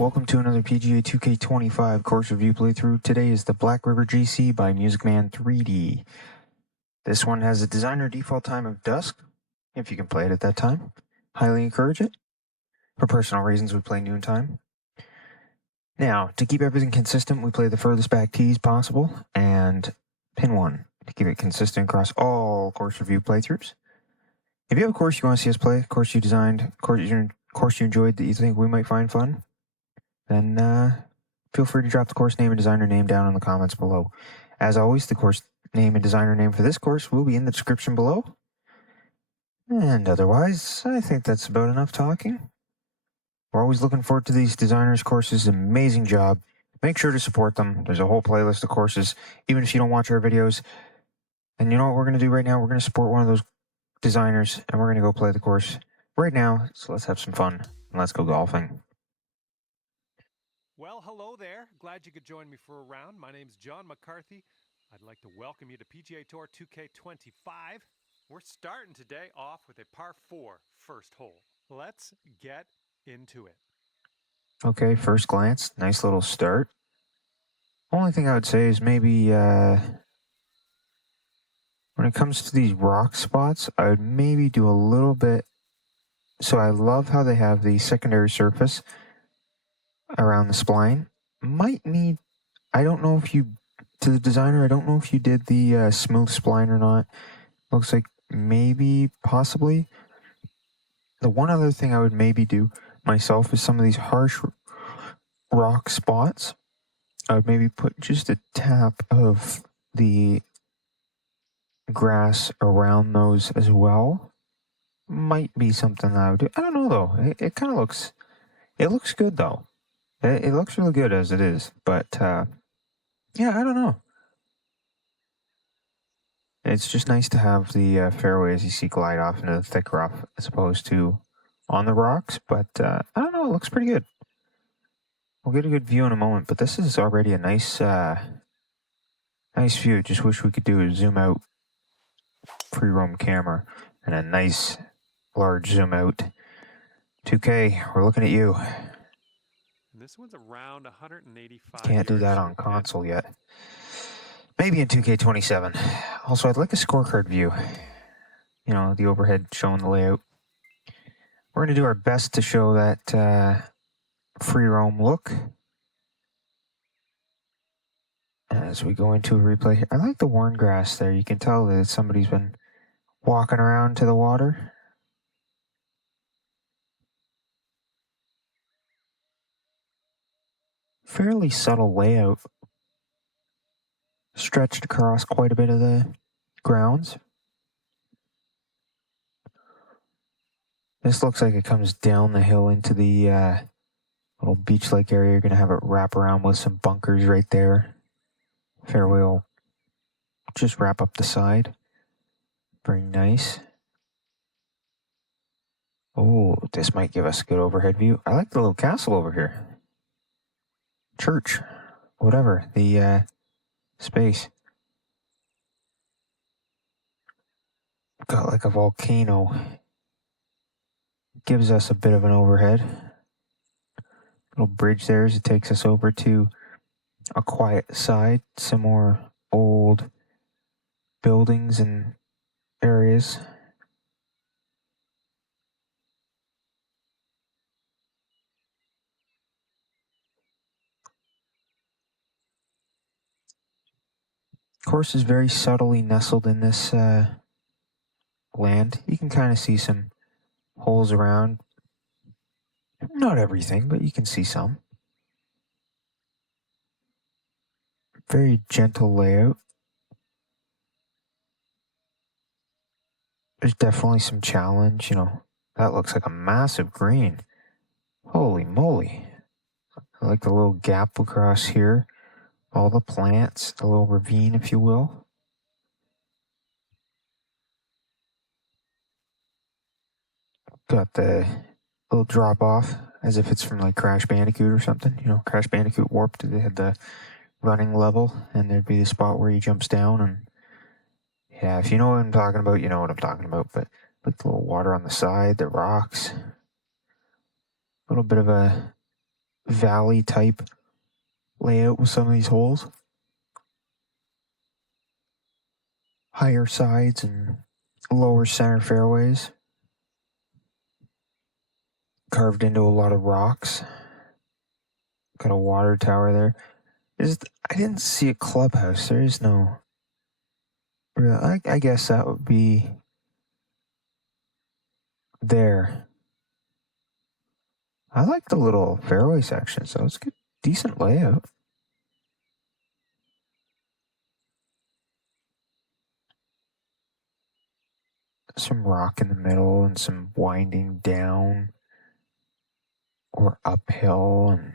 welcome to another PGA 2K25 course review playthrough. Today is the Black River GC by Music Man 3D. This one has a designer default time of dusk, if you can play it at that time. Highly encourage it. For personal reasons, we play noon time. Now, to keep everything consistent, we play the furthest back tees possible, and pin 1 to keep it consistent across all course review playthroughs. If you have a course you want to see us play, course you designed, course you enjoyed that you think we might find fun, then feel free to drop the course name and designer name down in the comments below. As always, the course name and designer name for this course will be in the description below. And otherwise, I think that's about enough talking. We're always looking forward to these designers' courses. Amazing job. Make sure to support them. There's a whole playlist of courses, even if you don't watch our videos. And you know what we're going to do right now? We're going to support one of those designers, and we're going to go play the course right now. So let's have some fun, and let's go golfing. Well, hello there. Glad you could join me for a round. My name's John McCarthy. I'd like to welcome you to PGA Tour 2K25. We're starting today off with a par 4 first hole. Let's get into it. Okay, first glance, nice little start. Only thing I would say is maybe when it comes to these rock spots, I would maybe do a little bit. So I love how they have the secondary surface around the spline. Might need, I don't know if you, to the designer, I don't know if you did the smooth spline or not. Looks like maybe, possibly. The one other thing I would maybe do myself is some of these harsh rock spots. I would maybe put just a tap of the grass around those as well. Might be something that I would do. I don't know though. It kind of looks, it looks good though. It looks really good as it is, but yeah, I don't know. It's just nice to have the fairway, as you see, glide off into the thick rough as opposed to on the rocks, but I don't know, it looks pretty good. We'll get a good view in a moment, but this is already a nice nice view. Just wish we could do a zoom out free roam camera and a nice large zoom out. 2K, we're looking at you. This one's around 185. Can't do that on console yet. Maybe in 2K27. Also, I'd like a scorecard view. You know, the overhead showing the layout. We're going to do our best to show that free roam look as we go into a replay here. I like the worn grass there. You can tell that somebody's been walking around to the water. Fairly subtle layout. Stretched across quite a bit of the grounds. This looks like it comes down the hill into the little beach-like area. You're going to have it wrap around with some bunkers right there. Fairway will just wrap up the side. Very nice. Oh, this might give us a good overhead view. I like the little castle over here. Church. Whatever. The space. Got like a volcano. Gives us a bit of an overhead. Little bridge there as it takes us over to a quiet side. Some more old buildings and areas. Course is very subtly nestled in this land. You can kind of see some holes around. Not everything, but you can see some. Very gentle layout. There's definitely some challenge, you know. That looks like a massive green. Holy moly. I like the little gap across here. All the plants, the little ravine, if you will. Got the little drop off as if it's from like Crash Bandicoot or something. You know, Crash Bandicoot Warped, they had the running level, and there'd be the spot where he jumps down. And yeah, if you know what I'm talking about, you know what I'm talking about. But like the little water on the side, the rocks. A little bit of a valley type layout with some of these holes. Higher sides and lower center fairways. Carved into a lot of rocks. Got a water tower there. I didn't see a clubhouse. There is no. I guess that would be there. I like the little fairway section, so it's good, decent layout. Some rock in the middle and some winding down or uphill and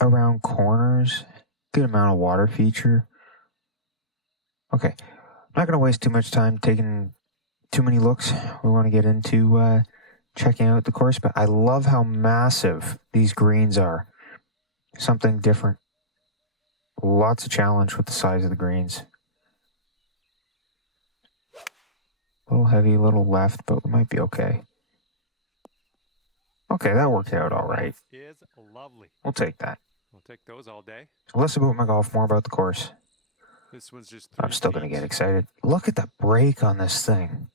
around corners. Good amount of water feature. Okay, I'm not going to waste too much time taking too many looks. We want to get into checking out the course, but I love how massive these greens are. Something different. Lots of challenge with the size of the greens. A little heavy, a little left, but we might be okay. Okay, that worked out all right. Is lovely. We'll take that. We'll take those all day. Less about my golf, more about the course. This one's just I'm still going to get excited. Look at the break on this thing.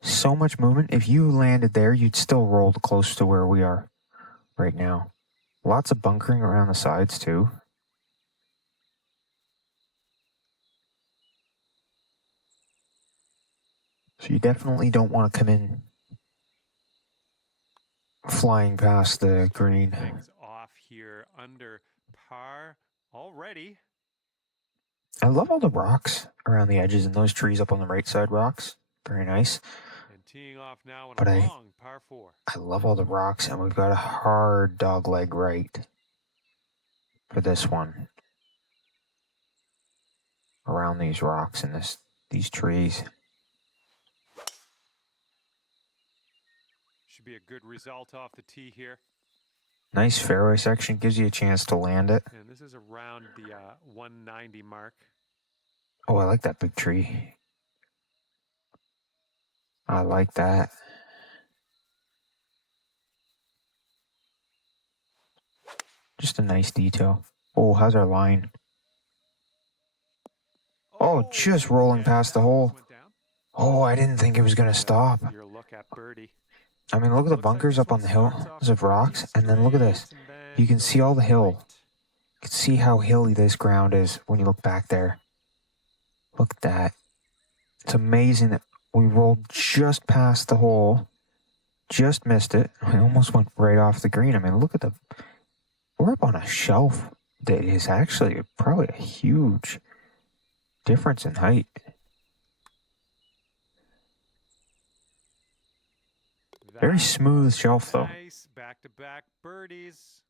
So much movement. If you landed there, you'd still roll close to where we are right now. Lots of bunkering around the sides, too. So you definitely don't want to come in flying past the green. Things off here under par already. I love all the rocks around the edges and those trees up on the right side rocks. Very nice. And teeing off now But in a long par 4. I love all the rocks, and we've got a hard dog leg right for this one. Around these rocks and these trees. Should be a good result off the tee here. Nice fairway section, gives you a chance to land it. And this is around the 190 mark. Oh, I like that big tree. I like that. Just a nice detail. Oh, how's our line? Oh, just rolling past the hole. Oh, I didn't think it was going to stop. Your look at birdie. I mean, look at the bunkers up on the hill. Those of rocks. And then look at this. You can see all the hill. You can see how hilly this ground is when you look back there. Look at that. It's amazing that we rolled just past the hole. Just missed it. We almost went right off the green. I mean, look at we're up on a shelf that is actually probably a huge difference in height. Very smooth shelf, though. Nice back-to-back birdies.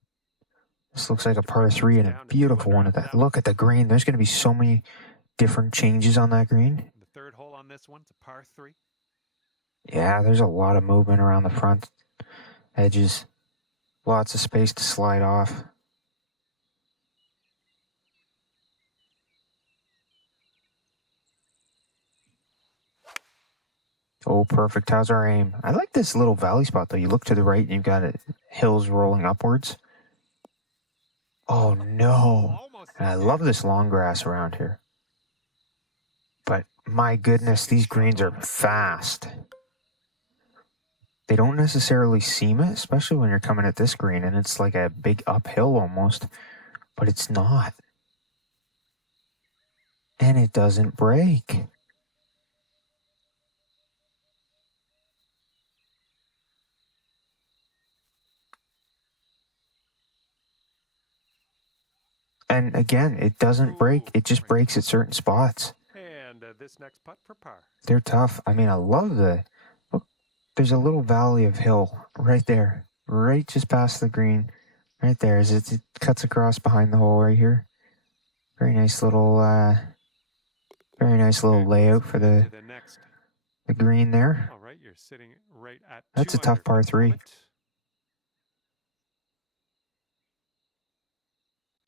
This looks like a par 3 and a beautiful one at that. Look at the green. There's going to be so many different changes on that green. The third hole on this one's a par 3. Yeah, there's a lot of movement around the front edges. Lots of space to slide off. Oh, perfect. How's our aim? I like this little valley spot, though. You look to the right and you've got hills rolling upwards. Oh, no. And I love this long grass around here. But my goodness, these greens are fast. They don't necessarily seem it, especially when you're coming at this green and it's like a big uphill almost, but it's not. And it doesn't break. And again, it doesn't break. It just breaks at certain spots. And this next putt for par. They're tough. I mean, I love look, there's a little valley of hill right there, right just past the green, right there as it cuts across behind the hole right here. Very nice little layout for the green there. All right, you're sitting right at That's a tough par 3.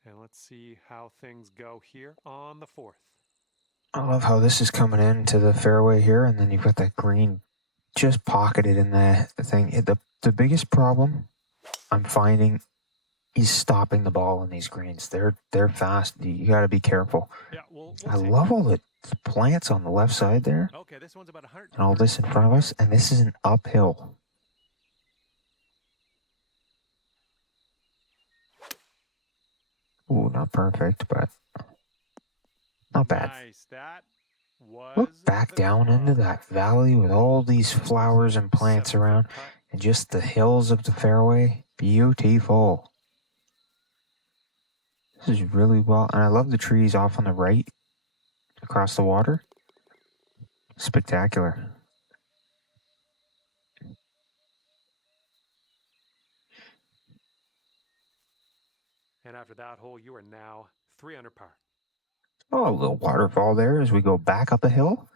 And let's see how things go here on the 4th. I love how this is coming into the fairway here, and then you've got that green just pocketed in the thing. The biggest problem I'm finding is stopping the ball in these greens. They're fast. You got to be careful. Yeah, we'll I take love it. all the plants on the left side there, Okay, this one's about 100 and all this in front of us, and this is an uphill. Ooh, not perfect, but not bad. Nice. That was Look back the down club. into that valley with all these That was flowers a and plants 7-foot around, putt. and just the hills of the fairway. Beautiful. This is really well, and I love the trees off on the right across the water. Spectacular. And after that hole, you are now 3 under par. Oh, a little waterfall there as we go back up a hill.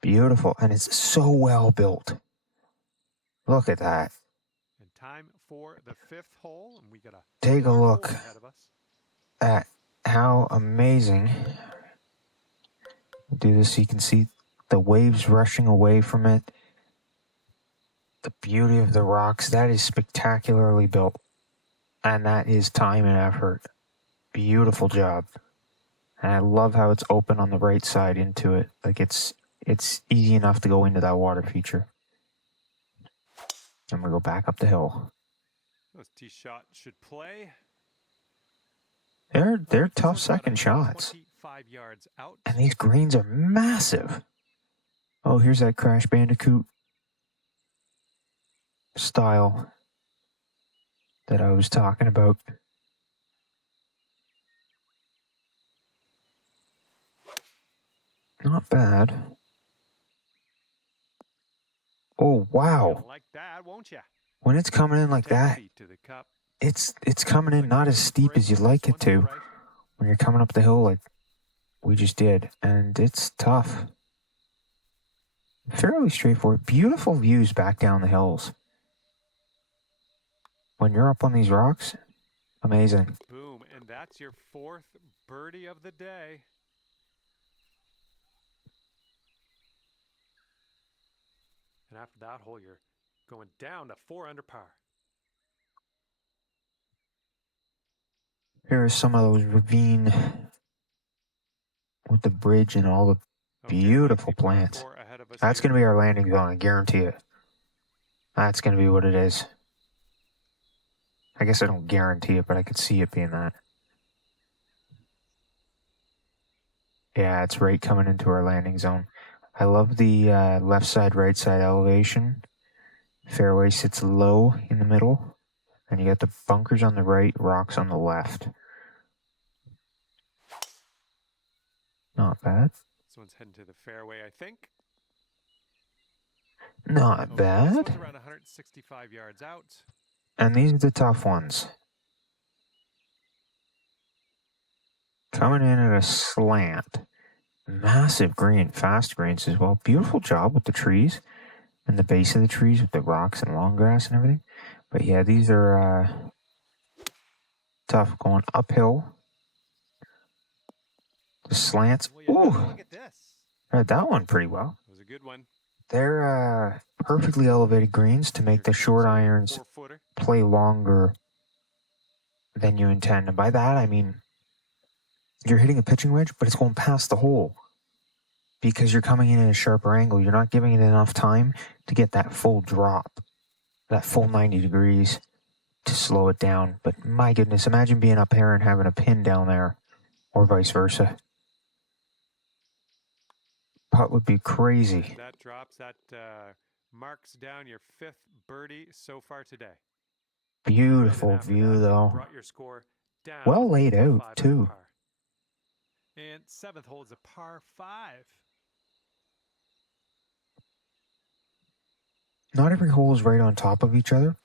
Beautiful, and it's so well built. Look at that. And time for the 5th hole, and we got a Take a par look 4 ahead of us. at how amazing. Do this so you can see the waves rushing away from it. The beauty of the rocks. That is spectacularly built. And that is time and effort. Beautiful job. And I love how it's open on the right side into it. Like it's easy enough to go into that water feature. I'm gonna go back up the hill. Those tee shots should play. They're tough This one's about second shots. 25 yards out. And these greens are massive. Oh, here's that Crash Bandicoot style that I was talking about. Not bad. Oh, wow. You'll like that, won't you? When it's coming in like Take a that, seat to the cup. it's coming in not as steep as you'd like it to when you're coming up the hill like we just did. And it's tough. Fairly straightforward. Beautiful views back down the hills. When you're up on these rocks, amazing. Boom, and that's your 4th birdie of the day. And after that hole, you're going down to 4 under par. Here are some of those ravine with the bridge and all the beautiful plants. That's going to be our landing zone, I guarantee it. That's going to be what it is. I guess I don't guarantee it, but I could see it being that. Yeah, it's right coming into our landing zone. I love the left side, right side elevation. Fairway sits low in the middle. And you got the bunkers on the right, rocks on the left. Not bad. This one's heading to the fairway, I think. Not bad. This one's around 165 yards out. And these are the tough ones. Coming in at a slant. Massive green, fast greens as well. Beautiful job with the trees and the base of the trees with the rocks and long grass and everything. But yeah, these are tough going uphill. The slants. Ooh, Look at this. read that one pretty well. It was a good one. They're perfectly elevated greens to make the short irons play longer than you intend. And by that, I mean you're hitting a pitching wedge, but it's going past the hole because you're coming in at a sharper angle. You're not giving it enough time to get that full drop, that full 90 degrees to slow it down. But my goodness, imagine being up here and having a pin down there or vice versa. Putt would be crazy. That drops, that marks down your 5th birdie so far today. Beautiful view, though. Brought your score down well laid out, too. And 7th hole is a par 5. Not every hole is right on top of each other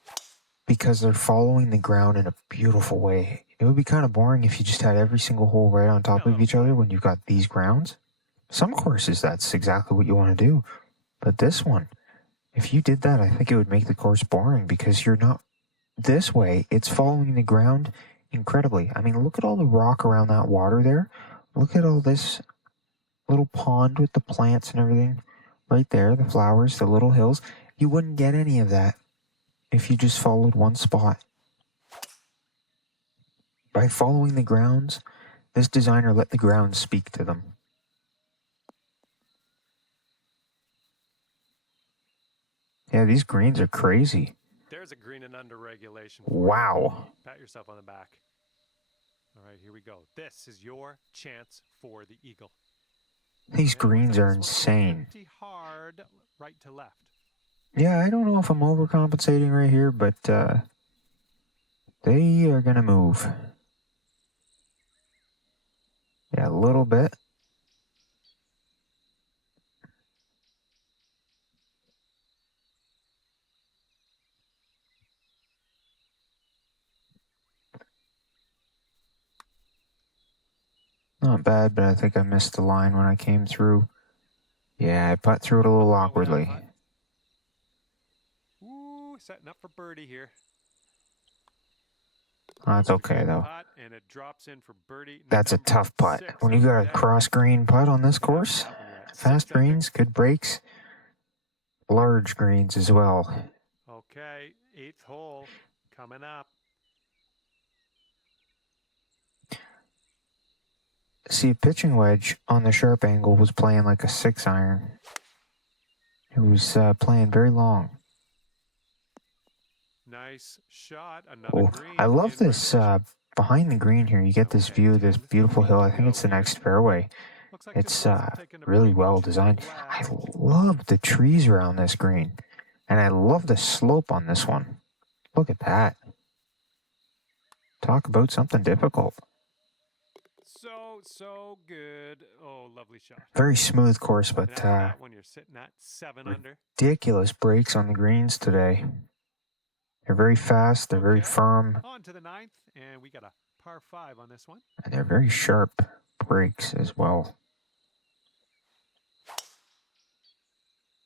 because they're following the ground in a beautiful way. It would be kind of boring if you just had every single hole right on top of each other when you've got these grounds. Some courses, that's exactly what you want to do. But this one, if you did that, I think it would make the course boring because you're not this way. It's following the ground incredibly. I mean, look at all the rock around that water there. Look at all this little pond with the plants and everything. right there, the flowers, the little hills. You wouldn't get any of that if you just followed one spot. By following the grounds, this designer let the grounds speak to them. Yeah, these greens are crazy. There's a green and under regulation. Wow. Pat yourself on the back. All right, here we go. This is your chance for the eagle. These greens are insane. Pretty hard right to left. Yeah, I don't know if I'm overcompensating right here, but they are going to move. Yeah, a little bit. Not bad, but I think I missed the line when I came through. Yeah, I putt through it a little awkwardly. Ooh, setting up for birdie here. That's okay, though. And it drops in for birdie. That's a tough putt. When you got a cross-green putt on this course, fast greens, good breaks, large greens as well. Okay, 8th hole coming up. See, a pitching wedge on the sharp angle was playing like a 6-iron. It was playing very long. Nice shot. Another green. I love this behind the green here. You get this view of this beautiful hill. I think it's the next fairway. It's really well designed. I love the trees around this green. And I love the slope on this one. Look at that. Talk about something difficult. So good. Oh, lovely shot. Very smooth course, but that one you're sitting at 7 under. Ridiculous breaks on the greens today. They're very fast. They're very firm. On to the 9th, and we got a par 5 on this one. And they're very sharp breaks as well.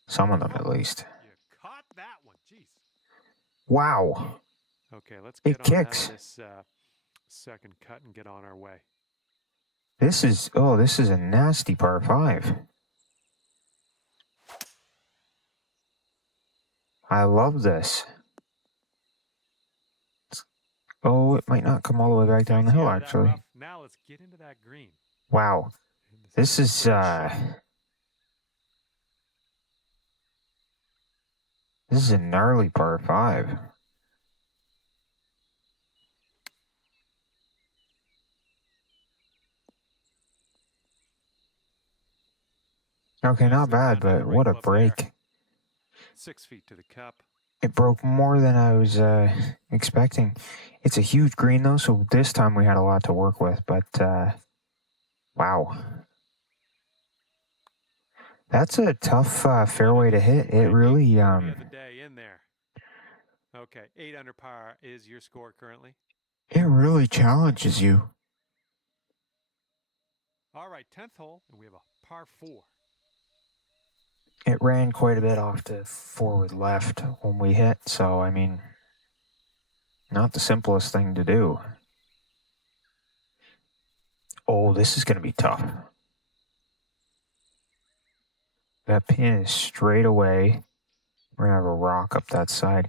Some of them, at least. You caught that one. Jeez. Wow. Okay, let's get on out kicks. of this second cut and get on our way. This is a nasty par 5. I love this. Oh, it might not come all the way back down the hill, actually. Now let's get into that green. Wow. This is a gnarly par 5. Okay, not bad, but what a break. 6 feet to the cup. It broke more than I was expecting. It's a huge green, though, so this time we had a lot to work with, but wow. That's a tough fairway to hit. It really... Okay, 8 under par is your score currently. It really challenges you. All right, 10th hole, and we have a par 4. It ran quite a bit off to forward left when we hit, so, I mean, not the simplest thing to do. Oh, this is going to be tough. That pin is straight away. We're going to have a rock up that side.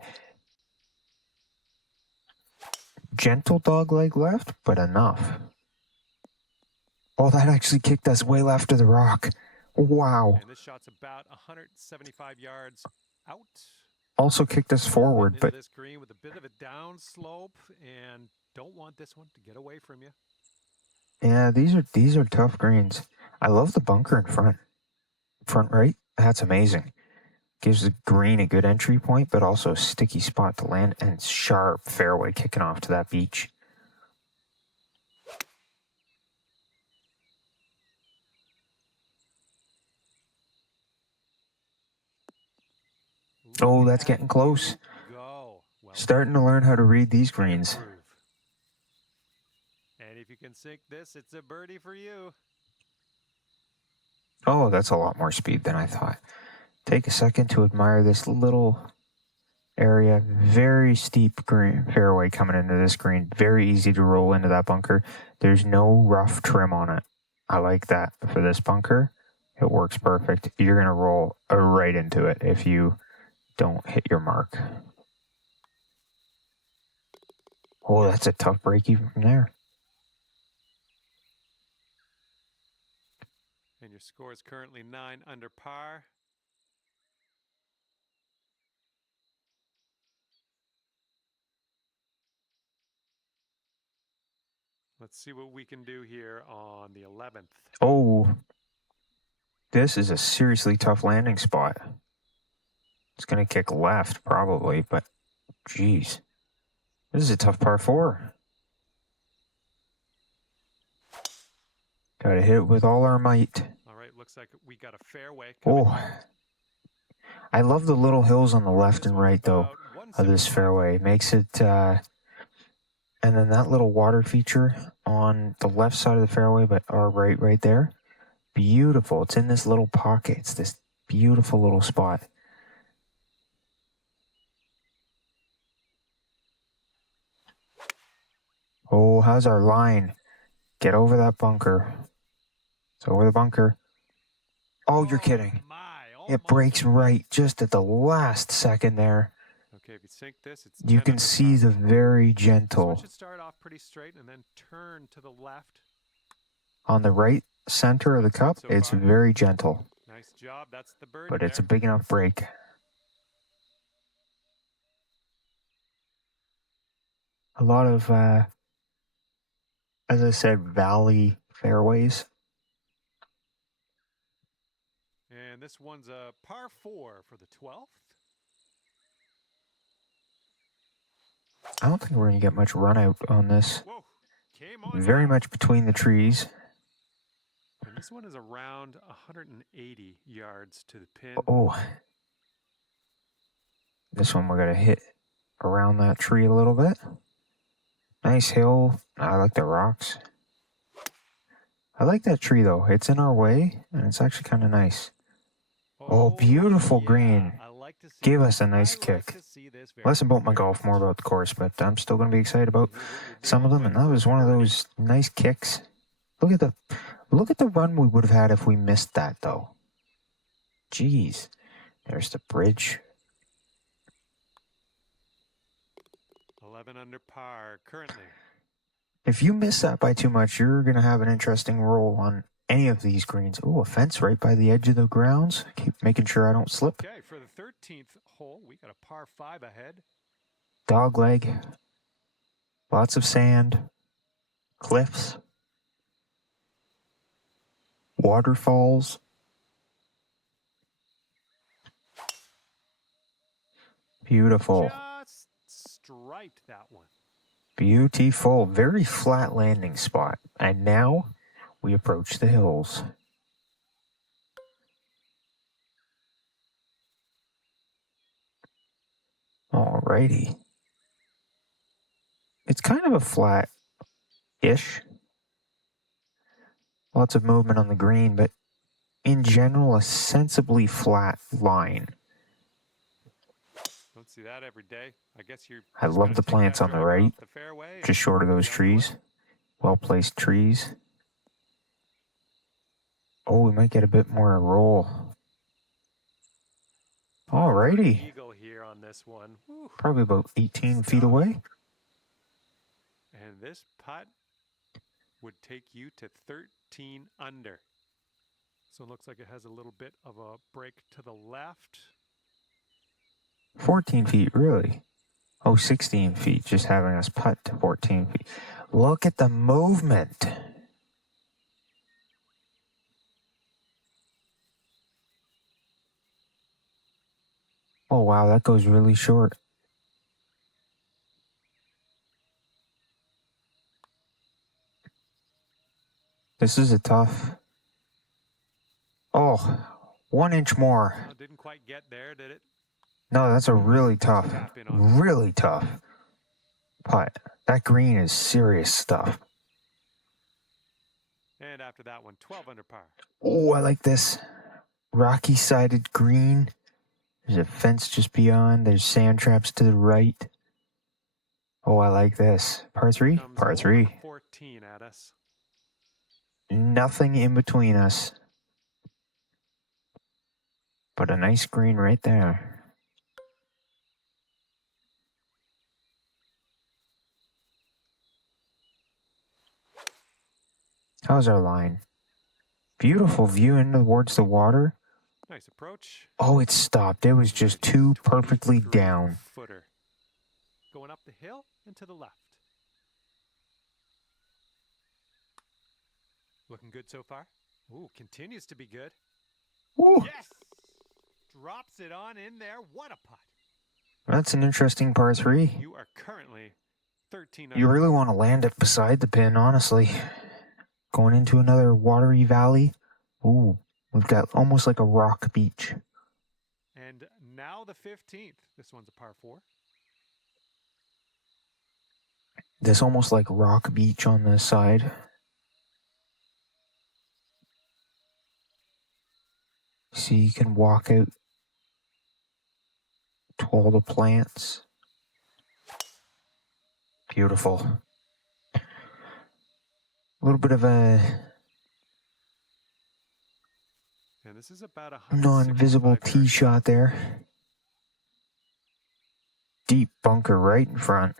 Gentle dogleg left, but enough. Oh, that actually kicked us way left of the rock. Wow. And this shot's about 175 yards out. Also kicked us forward, but this green with a bit of a down slope, and don't want this one to get away from you. Yeah, these are tough greens. I love the bunker in front right. That's amazing. Gives the green a good entry point, but also a sticky spot to land, and sharp fairway kicking off to that beach. Oh, that's getting close. Starting to learn how to read these greens. And if you can sink this, it's a birdie for you. Oh, that's a lot more speed than I thought. Take a second to admire this little area. Very steep green fairway coming into this green. Very easy to roll into that bunker. There's no rough trim on it. I like that for this bunker. It works perfect. You're going to roll right into it if you don't hit your mark. Oh, that's a tough break even from there. And your score is currently 9 under par. Let's see what we can do here on the 11th. Oh, this is a seriously tough landing spot. It's going to kick left probably, but geez. This is a tough par 4. Got to hit it with all our might. All right, looks like we got a fairway. Oh, I love the little hills on the left and right, though, of this fairway. It makes it, and then that little water feature on the left side of the fairway, but our right there. Beautiful. It's in this little pocket. It's this beautiful little spot. Oh, how's our line? Get over that bunker. It's over the bunker. Oh, you're kidding. It breaks right just at the last second there. Okay, if you sink this, it's You can see the very gentle. This one should start off pretty straight and then turn to the left. On the right center of the cup, it's very gentle. Nice job. That's the birdie. But it's a big enough break. A lot of, as I said, valley fairways. And this one's a par 4 for the 12th. I don't think we're going to get much run out on this. Whoa, came on Very down. much between the trees. And this one is around 180 yards to the pin. Oh. This one we're going to hit around that tree a little bit. Nice hill. I like the rocks. I like that tree, though. It's in our way, and it's actually kind of nice. Oh, beautiful green. Gave us a nice kick. Less about my golf, more about the course, but I'm still going to be excited about some of them, and that was one of those nice kicks. Look at the run we would have had if we missed that, though. Jeez. There's the bridge. 11 under par currently. If you miss that by too much, you're going to have an interesting roll on any of these greens. Oh, a fence right by the edge of the grounds. Keep making sure I don't slip. Okay, for the 13th hole, we got a par 5 ahead. Dog leg. Lots of sand. Cliffs. Waterfalls. Beautiful. Just striped that one. Beautiful. Very flat landing spot. And now we approach the hills. Alrighty. It's kind of a flat-ish. Lots of movement on the green, but in general, a sensibly flat line. Don't see that every day. I guess you're. I love the plants on the right, just short of those trees. Well-placed trees. Oh, we might get a bit more roll. Alrighty. Eagle here on this one. Whew. Probably about 18 feet away. And this putt would take you to 13 under. So it looks like it has a little bit of a break to the left. 14 feet, really? Oh, 16 feet, just having us putt to 14 feet. Look at the movement. Oh, wow, that goes really short. This is a tough. Oh, 1 inch more. Well, didn't quite get there, did it? No, that's a really tough putt. That green is serious stuff. And after that one, 12 under par. Oh, I like this. Rocky sided green. There's a fence just beyond. There's sand traps to the right. Oh, I like this. Par 3? Par 3. 14 at us. Nothing in between us. But a nice green right there. How's our line? Beautiful view in towards the water. Nice approach. Oh, it stopped. It was just too perfectly 23 down. footer. Going up the hill and to the left. Looking good so far. Ooh, continues to be good. Ooh, Yes! Drops it on in there. What a putt. that's an interesting par 3. You are currently 13 You under really par. want to land it beside the pin, honestly. Going into another watery valley. Ooh, we've got almost like a rock beach. And now the 15th. This one's a par 4. This almost like rock beach on this side. See, you can walk out to all the plants. Beautiful. A little bit of a And this is about a non-visible tee shot there. Deep bunker right in front.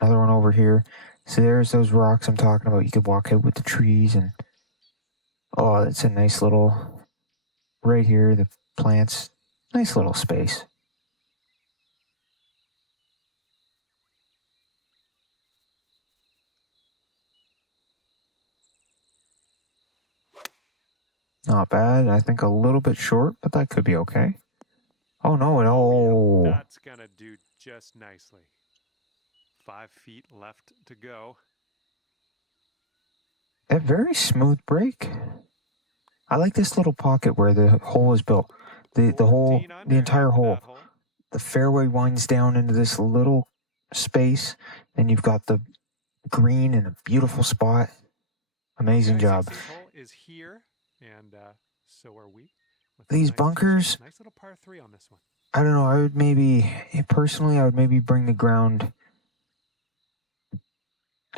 Another one over here. So there's those rocks I'm talking about. You could walk out with the trees and oh, it's a nice little right here, the plants. Nice little space. Not bad. I think a little bit short, but that could be okay. Oh no, Yeah, that's gonna do just nicely. 5 feet left to go. A very smooth break. I like this little pocket where the hole is built. The entire hole. The fairway winds down into this little space, and you've got the green in a beautiful spot. Amazing job. 16th hole is here, and so are we. These bunkers. Nice little par 3 on this one. I don't know. I would maybe bring the ground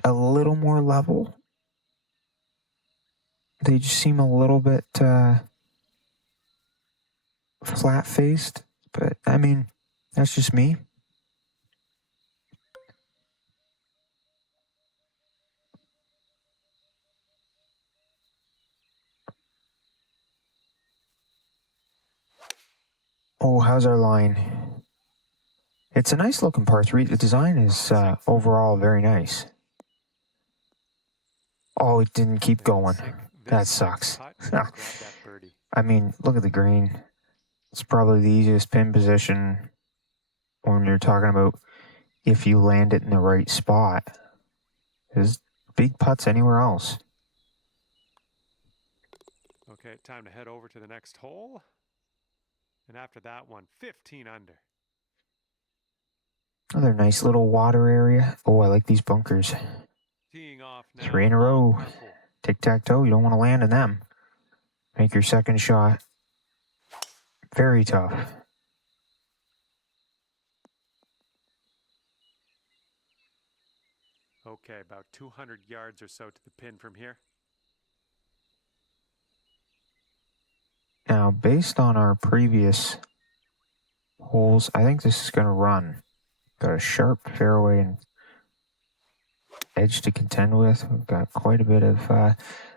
a little more level. They just seem a little bit flat-faced, but I mean, that's just me. Oh, how's our line? It's a nice looking par 3. The design is overall very nice. Oh, it didn't keep going. That sucks. I mean, look at the green. It's probably the easiest pin position when you're talking about if you land it in the right spot. There's big putts anywhere else. Okay, time to head over to the next hole. And after that one, 15 under. Another nice little water area. Oh, I like these bunkers. Teeing off now. 3 in a row. Tic-tac-toe. You don't want to land in them. Make your second shot. Very tough. Okay, about 200 yards or so to the pin from here. Now, based on our previous holes, I think this is going to run. Got a sharp fairway and edge to contend with. We've got quite a bit of...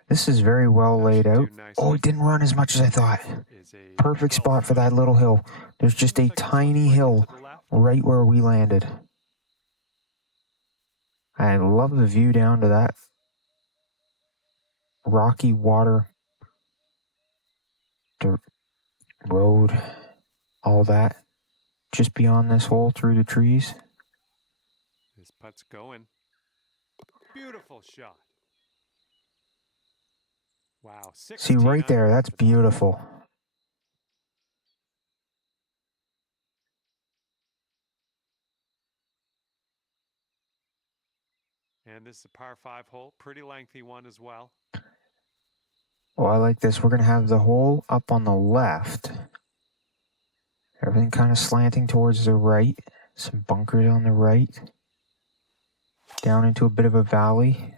this is very well laid out. Oh, it didn't run as much as I thought. Perfect spot for that little hill. There's just a tiny hill right where we landed. I love the view down to that rocky water, dirt road, all that. Just beyond this hole through the trees. This putt's going. Beautiful shot. Wow. See right there, that's beautiful. And this is a par 5 hole. Pretty lengthy one as well. Oh, I like this. We're going to have the hole up on the left. Everything kind of slanting towards the right. Some bunkers on the right. Down into a bit of a valley.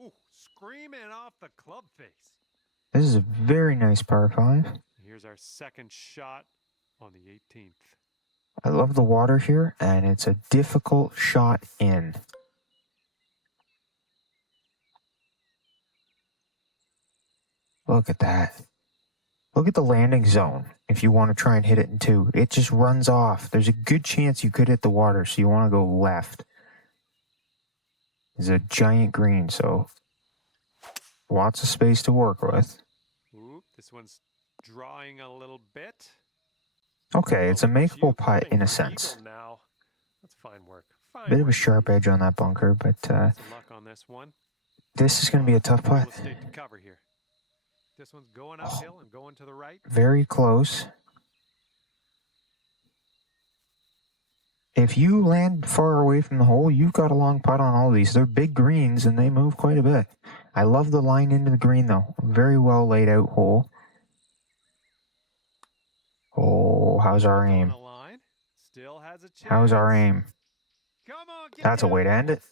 Ooh, screaming off the club face. This is a very nice par 5. Here's our second shot on the 18th. I love the water here, and it's a difficult shot in. Look at that. Look at the landing zone if you want to try and hit it in 2. It just runs off. There's a good chance you could hit the water, so you want to go left. It's a giant green, so lots of space to work with. Ooh, this one's drawing a little bit. Okay, it's a makeable putt in a for sense. eagle now. That's fine work. Fine Bit of a work sharp indeed. edge on that bunker, but Some luck on this one. this is going to be a tough Real putt. estate to cover here. This one's going uphill and going to the right. Very close. If you land far away from the hole, you've got a long putt on all of these. They're big greens and they move quite a bit. I love the line into the green though. Very well laid out hole. Oh, how's our aim? Still has a chance. How's our aim? Come on, get That's a way to end it.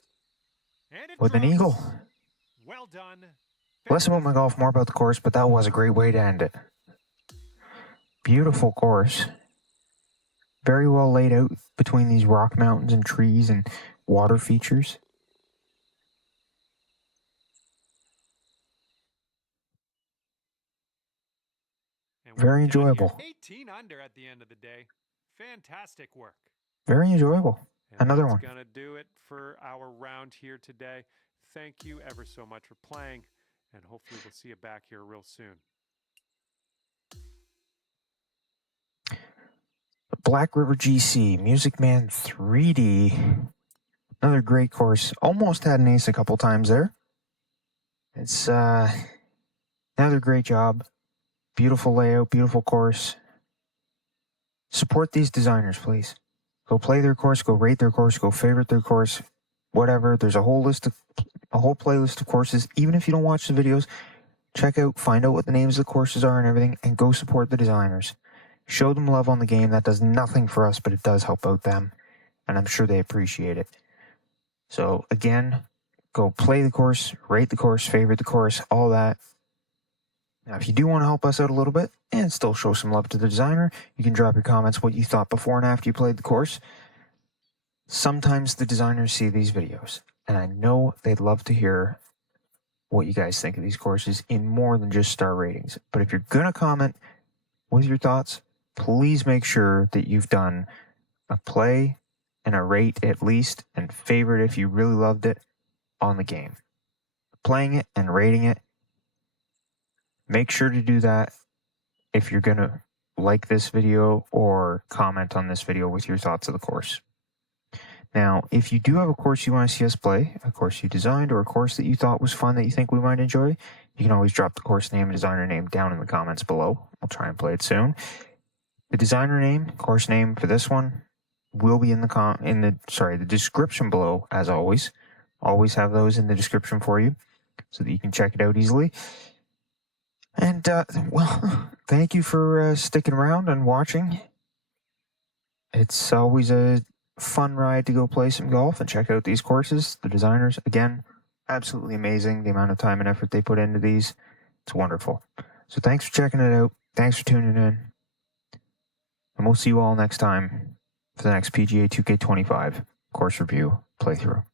And it With an drops. eagle. Well done. Less about my golf, more about the course, but that was a great way to end it. Beautiful course. Very well laid out between these rock mountains and trees and water features. And Very we're done here. enjoyable. 18 under at the end of the day. Fantastic work. Very enjoyable. And Another that's one. going to do it for our round here today. Thank you ever so much for playing, and hopefully we'll see you back here real soon. Black River GC, Music Man 3D. Another great course. Almost had an ace a couple times there. It's another great job. Beautiful layout, beautiful course. Support these designers, please. Go play their course, go rate their course, go favorite their course, whatever. There's a whole playlist of courses. Even if you don't watch the videos, check out, find out what the names of the courses are and everything, and go support the designers. Show them love on the game. That does nothing for us, but it does help out them, and I'm sure they appreciate it. So again, go play the course, rate the course, favorite the course, all that. Now, if you do want to help us out a little bit and still show some love to the designer, you can drop your comments what you thought before and after you played the course. Sometimes the designers see these videos, and I know they'd love to hear what you guys think of these courses in more than just star ratings. But if you're going to comment with your thoughts, please make sure that you've done a play and a rate at least, and favorite if you really loved it on the game. Playing it and rating it. Make sure to do that if you're going to like this video or comment on this video with your thoughts of the course. Now, if you do have a course you want to see us play, a course you designed, or a course that you thought was fun that you think we might enjoy, you can always drop the course name and designer name down in the comments below. I'll try and play it soon. The designer name, course name for this one will be in the description below, as always. Always have those in the description for you so that you can check it out easily. And, well, thank you for sticking around and watching. It's always a fun ride to go play some golf and check out these courses. The designers, again, absolutely amazing. The amount of time and effort they put into these, it's wonderful. So thanks for checking it out. Thanks for tuning in. And we'll see you all next time for the next PGA 2K25 course review playthrough.